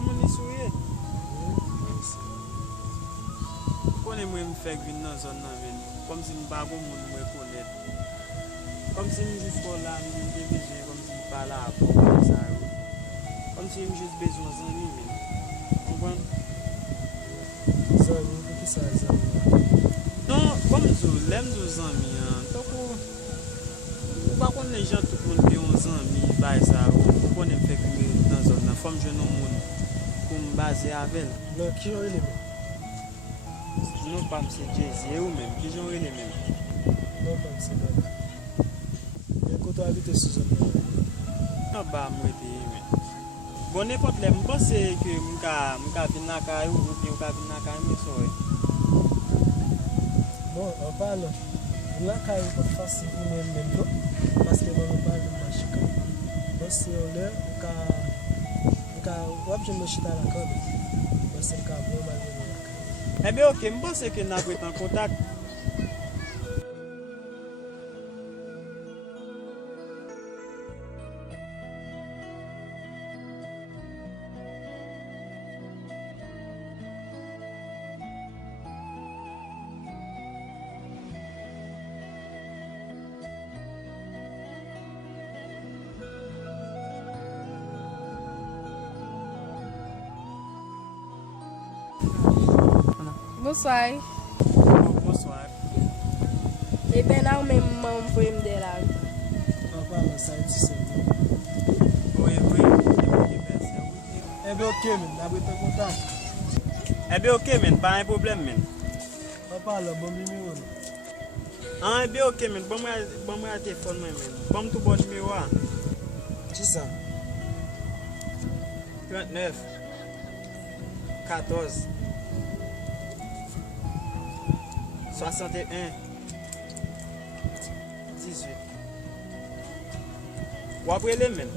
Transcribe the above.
moun isouye. Konen mwen fèk vin nan zon nan men. Comme si m'pa gon moun mwen konet. Comme si m'jus kon la m'vin devije, comme si m'pa la comme ça. Comme si m'jus bezwen zanmi men. Kompran? Zanmi, pou ki sa zanmi? Non, comme zo, lem zo zanmi an. Toko, ou pa kon les gens tout moun ki yon zanmi, bay sa, ou konen fèk mwen nan zon nan. Fòm jenon moun pou m'baze avel. Non, ki yon ele men? Non pas c'est Jay ou même, qui j'en les mêmes. Non, pas c'est bon. Mais quand tu habites sous zone. Non, bah, moi, bon, n'importe les, je pense que m'ka vin na kay ou bien m'ka vin na kay mais so. Bon, on parle. La kay pas facile pour même non parce que on parle de machika. Parce que là, m'ka wap je me chita la corde. Parce que bon mal. Eh bien, ok, je pense que nous avons été en contact. Bonsoir. Bonsoir. E ben nan men moun pou m de la. On parle ça ici. Oui. Eh bien, ok, men, on été content. Eh bien, ok, men, pas un problème, men. On parle bon numéro. Ah, eh bien, ok, men, bon moi téléphone, men. Bon tout bon numéro. Qui ça? 39 14 61 18. Ou après les mêmes.